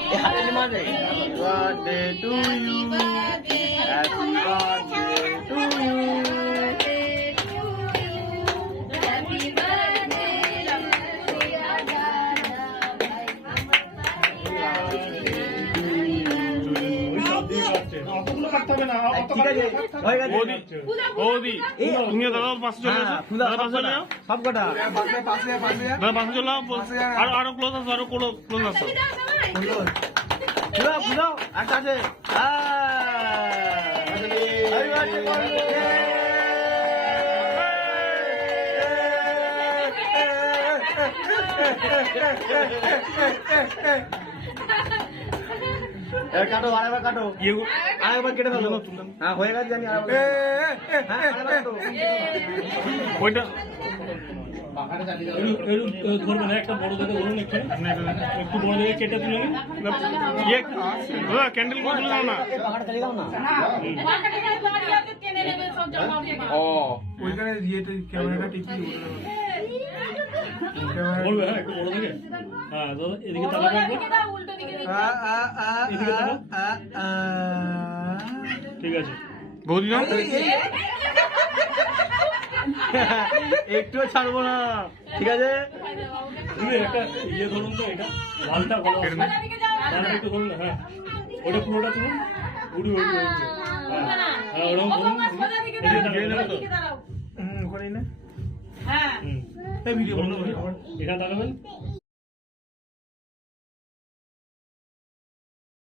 Happy birthday to you. Happy birthday to you. Happy birthday, ঠিক আছে হয়ে গেছে বৌদি তুমিও দাদা পাশে চলে এসো দাদা পাশে চলে যাও সব কটা দাদা পাশে চলে যাও আরো ক্লোজ আসো আরো ক্লোজ আসো ফুলাও ফুলাও একটা আছে কাটো আরেকবার কাটো আরেকবার কেটে ফেলো হ্যাঁ হয়ে গেছে জানি ওইটা ধরবে না একটা বড় দেখে ধরুন একটু বড় দেখে কেটে তুলে নিন ক্যান্ডেল করে তুলে দাও না ওইখানে ক্যামেরাটা টিপি বলবে হ্যাঁ একটু বড় দেখে হ্যাঁ দাদা এদিকে তাকাবে এদিকে তাকাও ঠিক আছে বৌদি না একটুও ছাড়বো না ঠিক আছে একটা ইয়ে ধরুন তো এটা লালটা ভালো লালটা একটু ধরুন হ্যাঁ ওটা পুরোটা তুলুন উড়ি উড়ি উড়ি হ্যাঁ ওরকম ধরুন ওখানেই না হ্যাঁ এই ভিডিও বন্ধ করে এটা তাকাবেন